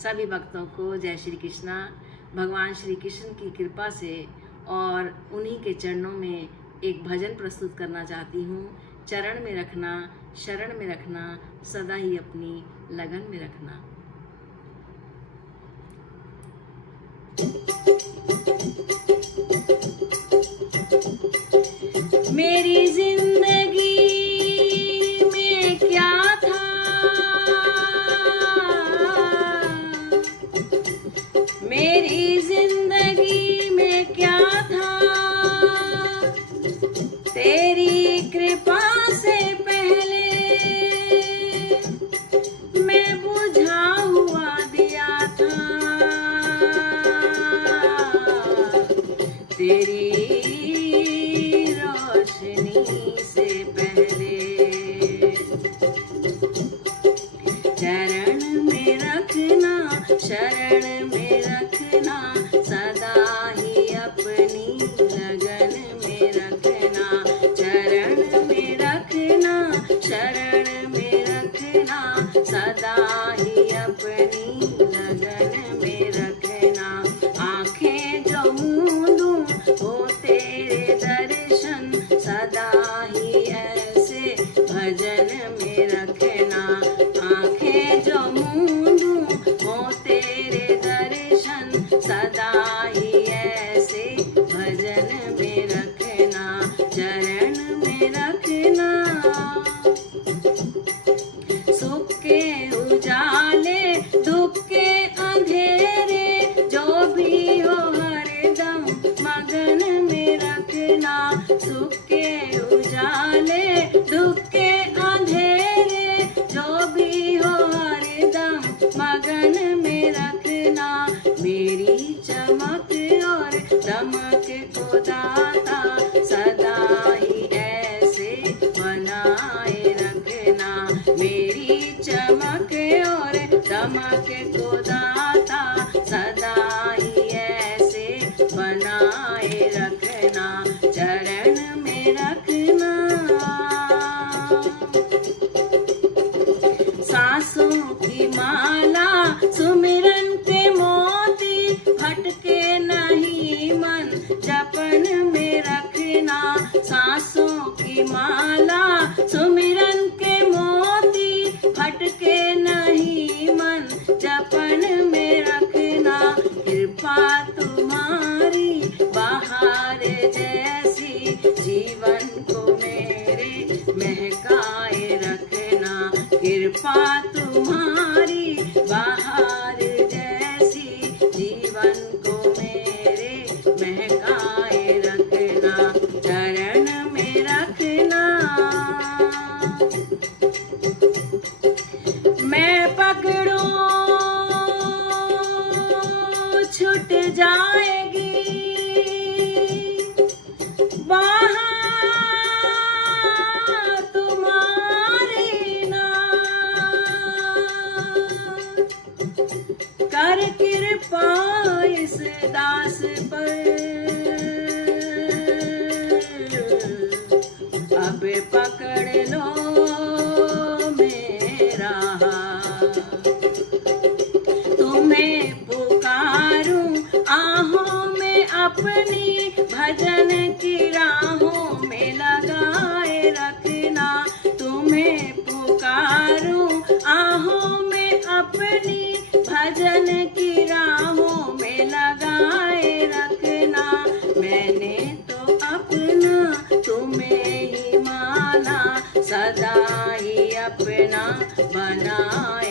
सभी भक्तों को जय श्री कृष्णा। भगवान श्री कृष्ण की कृपा से और उन्हीं के चरणों में एक भजन प्रस्तुत करना चाहती हूँ। चरण में रखना, शरण में रखना, सदा ही अपनी लगन में रखना। मेरी जिंदगी में क्या था, मेरी जिंदगी में क्या था, तेरी कृपा से पहले मैं बुझा हुआ दिया था। तेरी से पहले चरण में रखना, शरण में रखना, सदा ही अपनी लगन में रखना। चरण में रखना, शरण में रखना, सदा ही अपनी लगन में रखना। आंखें जो मूंदूं हो तेरे दर्शन, सदा ही ऐसे भजन में रखना। आंखें जो मूंदूं हो तेरे दर्शन, सदा ही ऐसे भजन में रखना। चरण में रखना, सुख के उजाले दुख के अंधेरे, जो भी हो हरदम मगन में रखना। सुख के उजाले दुख के अंधेरे, जो भी हो हरदम मगन में रखना। मेरी चमक और दमक को दाता, सदा ही ऐसे बनाए रखना। मेरी चमक और दमक को दाता, सदा ही ऐसे बनाए रखना। चरण में रखना, सांसों की माला सुमिरन के मोती, भटके नहीं मन जपन में रखना। सांसों की माला सुमिरन के मोती, भटके नहीं मन जपन में रखना। कृपा तुम्हारी बहार जैसी, जीवन को मेरे महकाए रखना। कृपा तुम्हारी बहार जैसी, जीवन को मेरे महकाए रखना। चरण में रखना, मैं पकड़ूं छूट जाएगी बाहर तुम्हारी ना। कर कृपा इस दास पर, अब पकड़ लो मेरा हाथ। तुम्हें पुकारूं आहों में अपनी, भजन की राहों में लगाए रखना। तुम्हें पुकारूं आहों में अपनी, भजन की राहों में लगाए रखना। मैंने तो अपना तुम्हें ही माना, सदा ही अपना बनाए